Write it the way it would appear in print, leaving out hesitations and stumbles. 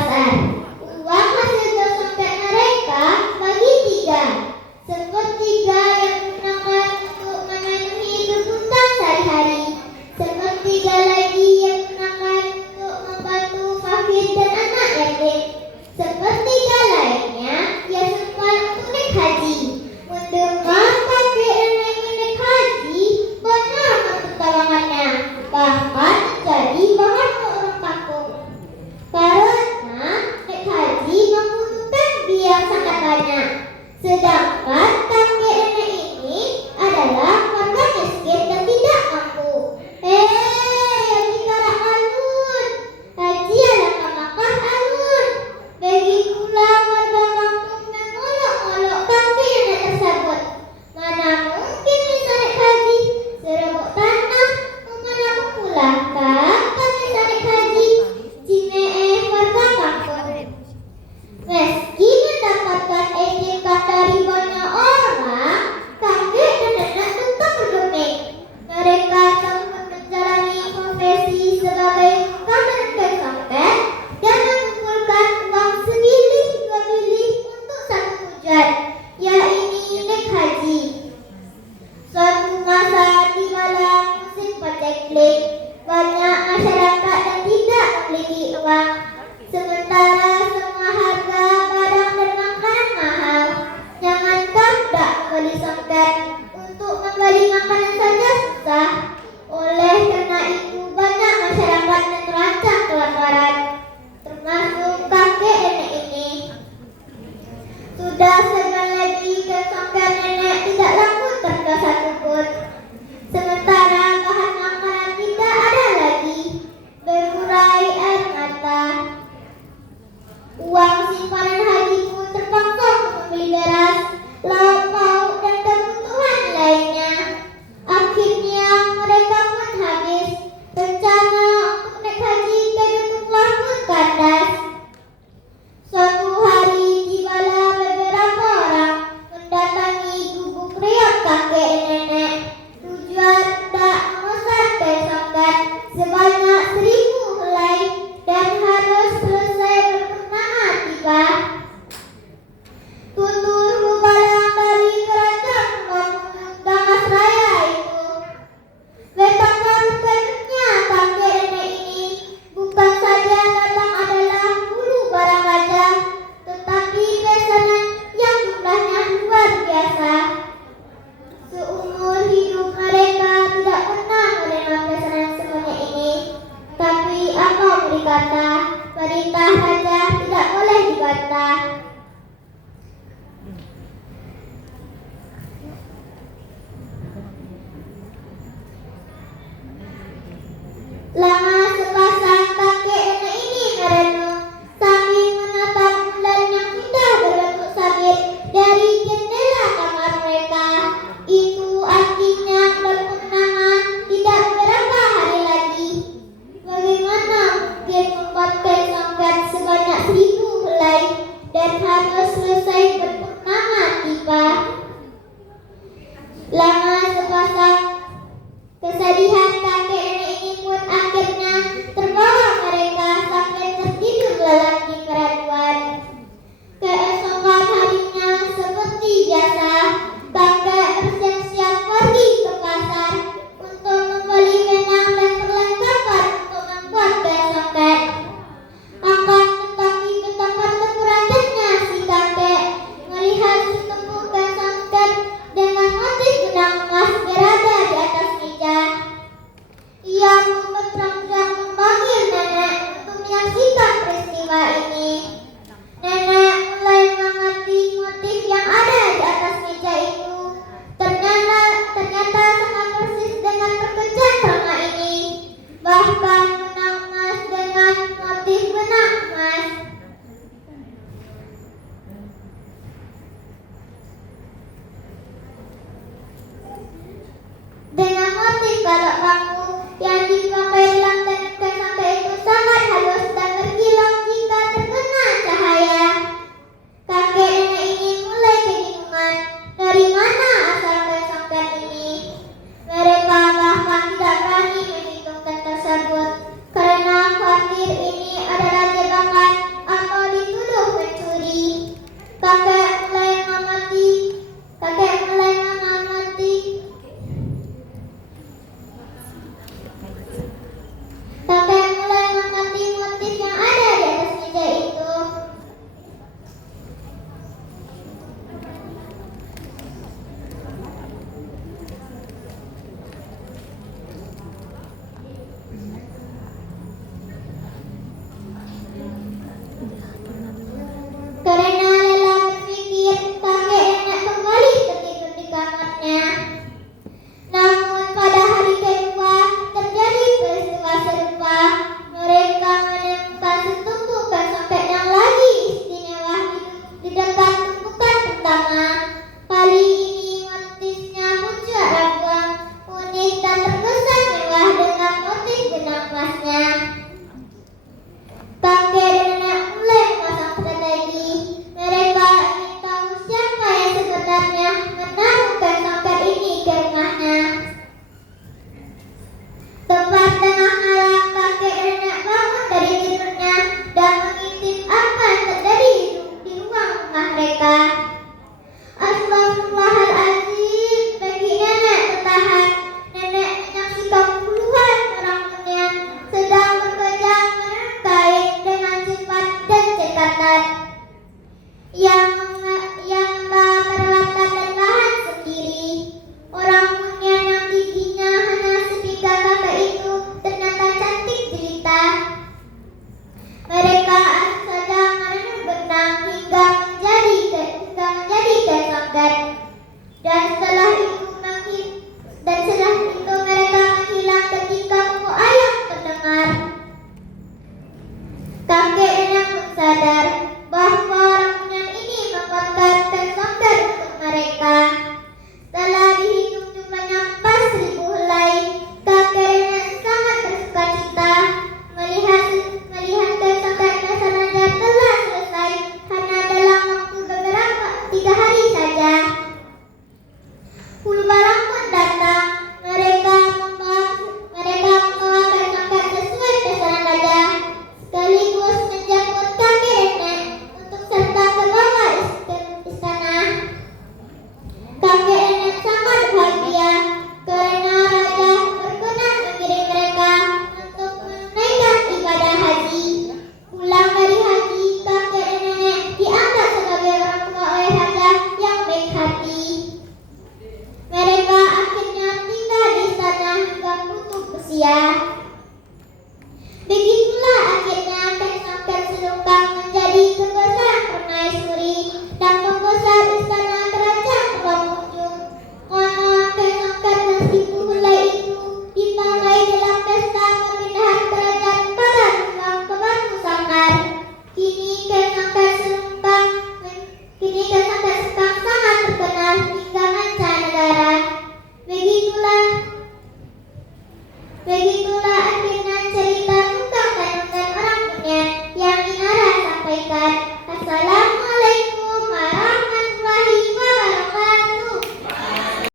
pasar. Uang hasil dompet mereka bagi tiga. Sepertiga yang digunakan untuk memenuhi kebutuhan sehari-hari. Sepertiga lagi yang digunakan untuk membantu fakir dan anak yatim. Sepertiga lainnya ia simpan untuk naik haji. Mendengar kakek nenek naik haji, benar tertawakannya, bahkan menjadi bahan orang kampung. Karena naik haji membutuhkan biaya sangat banyak. Sedangkan kakek nenek ini adalah warga miskin dan tidak mampu. Yang dikarak alun, haji alangkah makah alun. Begitulah warga kampung mengolok-olok kakek nenek tersebut. Mana mungkin bisa naik haji, serebok tanah, mana memulangkan kami naik haji. Cine warga kampung. Meski mendapatkan ejekan dari banyak orang, kakek dan nenek tetap bergeming. Mereka takut menjalani profesi sebagai kader kesampean dan mengumpulkan uang sebilik dua bilik untuk satu tujuan, yaitu naik haji. Suatu masa di malam musim paceklik, banyak masyarakat yang tidak memiliki uang. Sementara semua harga barang dan makanan mahal, jangankan tak membeli songket, untuk membeli makanan saja susah. Oleh karena itu banyak masyarakat yang terancam kelaparan, termasuk kakek nenek ini. Sudah sebulan lagi dan songket nenek tidak laku terjual satupun. Sementara bahan makanan tidak ada lagi, berurai air mata. Uang simpanan haji pun terpaksa untuk membeli beras, lauk pauk dan kebutuhan lainnya. Akhirnya mereka pun habis. Rencana untuk naik haji begitulah pun kandas. Suatu hari tibalah beberapa orang mendatangi gubuk riak kakek nenek. Tujuan hendak memesan kain songket sebanyak 1000 helai dan harus selesai berpurnama tiba. Tutur balang dari kerajaan Gamas Raya itu. Betapa rupanya kakek nenek ini bukan saja datang adalah bulu barang raja, tetapi pesanan yang jumlahnya luar biasa. Seumur hidup mereka tidak pernah menerima pesanan sebanyak ini. Tapi apa mau dikata, perintah raja tidak boleh dibantah. Lama sepasang kakek nenek ini merenung sambil menatap bulan yang indah berbentuk sabit dari jendela kamar mereka. Itu artinya berpurnama tidak beberapa hari lagi. Bagaimana mungkin membuat kain songket sebanyak 1000 helai dan harus selesai berpurnama tiba? Lama sepasang kesedihan kakek nenek ini pun akhirnya terbawa mereka sampai tertidur lelap